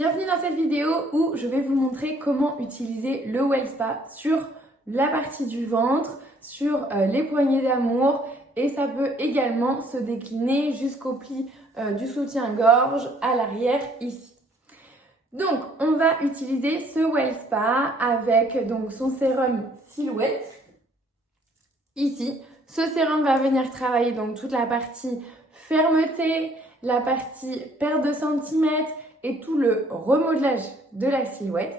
Bienvenue dans cette vidéo où je vais vous montrer comment utiliser le WellSpa sur la partie du ventre, sur les poignées d'amour, et ça peut également se décliner jusqu'au pli du soutien-gorge à l'arrière ici. Donc on va utiliser ce WellSpa avec donc son sérum Silhouette ici. Ce sérum va venir travailler donc toute la partie fermeté, la partie perte de centimètres et tout le remodelage de la silhouette.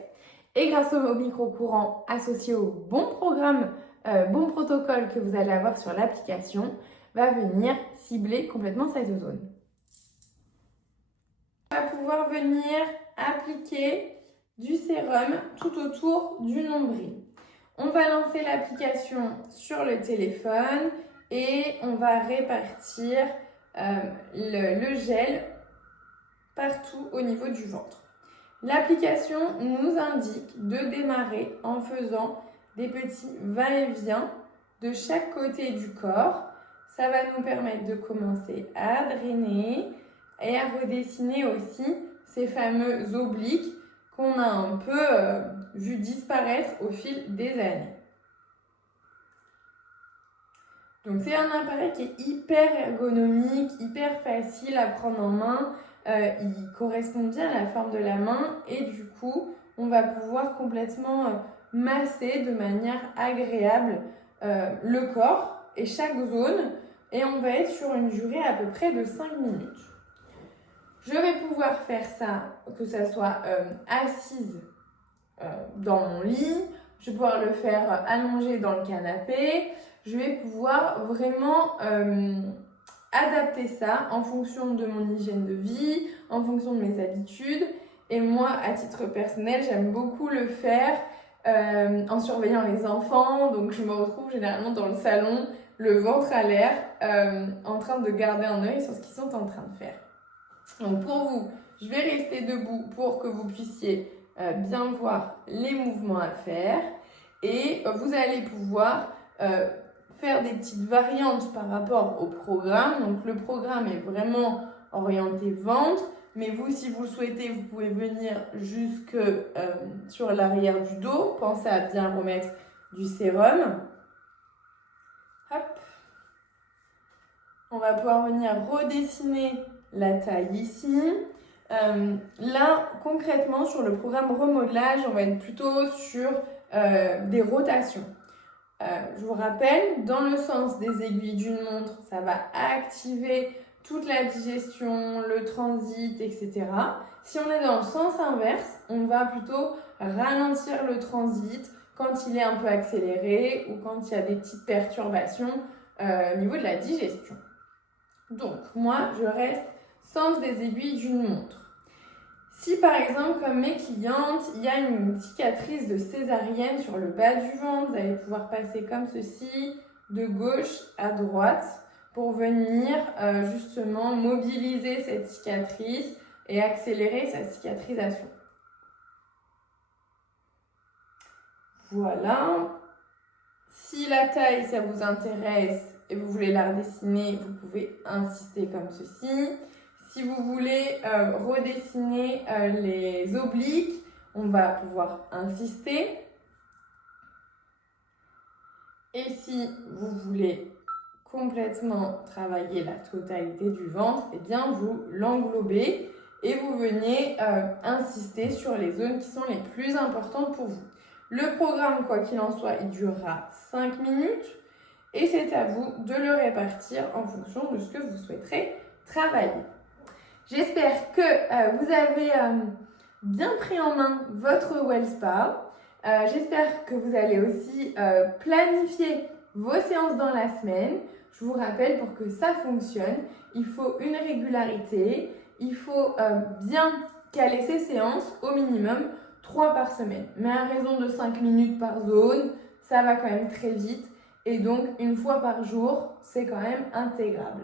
Et grâce au micro-courant associé au bon programme, bon protocole que vous allez avoir sur l'application, va venir cibler complètement cette zone. On va pouvoir venir appliquer du sérum tout autour du nombril. On va lancer l'application sur le téléphone et on va répartir le gel partout au niveau du ventre. L'application nous indique de démarrer en faisant des petits va-et-vient de chaque côté du corps. Ça va nous permettre de commencer à drainer et à redessiner aussi ces fameux obliques qu'on a un peu vu disparaître au fil des années. Donc c'est un appareil qui est hyper ergonomique, hyper facile à prendre en main. Il correspond bien à la forme de la main et du coup, on va pouvoir complètement masser de manière agréable le corps et chaque zone, et on va être sur une durée à peu près de 5 minutes. Je vais pouvoir faire ça, que ça soit assise dans mon lit, je vais pouvoir le faire allongé dans le canapé, je vais pouvoir vraiment adapter ça en fonction de mon hygiène de vie, en fonction de mes habitudes. Et moi, à titre personnel, j'aime beaucoup le faire en surveillant les enfants. Donc, je me retrouve généralement dans le salon, le ventre à l'air, en train de garder un œil sur ce qu'ils sont en train de faire. Donc, pour vous, je vais rester debout pour que vous puissiez bien voir les mouvements à faire. Et vous allez pouvoir faire des petites variantes par rapport au programme. Donc le programme est vraiment orienté ventre, mais vous, si vous le souhaitez, vous pouvez venir jusque sur l'arrière du dos. Pensez à bien remettre du sérum. Hop. On va pouvoir venir redessiner la taille ici. Là, concrètement, sur le programme remodelage, on va être plutôt sur des rotations. Je vous rappelle, dans le sens des aiguilles d'une montre, ça va activer toute la digestion, le transit, etc. Si on est dans le sens inverse, on va plutôt ralentir le transit quand il est un peu accéléré ou quand il y a des petites perturbations au niveau de la digestion. Donc, moi, je reste sens des aiguilles d'une montre. Si par exemple, comme mes clientes, il y a une cicatrice de césarienne sur le bas du ventre, vous allez pouvoir passer comme ceci, de gauche à droite, pour venir justement mobiliser cette cicatrice et accélérer sa cicatrisation. Voilà. Si la taille, ça vous intéresse et vous voulez la redessiner, vous pouvez insister comme ceci. Si vous voulez redessiner les obliques, on va pouvoir insister. Et si vous voulez complètement travailler la totalité du ventre, eh bien vous l'englobez et vous venez insister sur les zones qui sont les plus importantes pour vous. Le programme, quoi qu'il en soit, il durera 5 minutes et c'est à vous de le répartir en fonction de ce que vous souhaiterez travailler. J'espère que vous avez bien pris en main votre WellSpa. J'espère que vous allez aussi planifier vos séances dans la semaine. Je vous rappelle, pour que ça fonctionne, il faut une régularité. Il faut bien caler ces séances, au minimum 3 par semaine. Mais à raison de 5 minutes par zone, ça va quand même très vite. Et donc, une fois par jour, c'est quand même intégrable.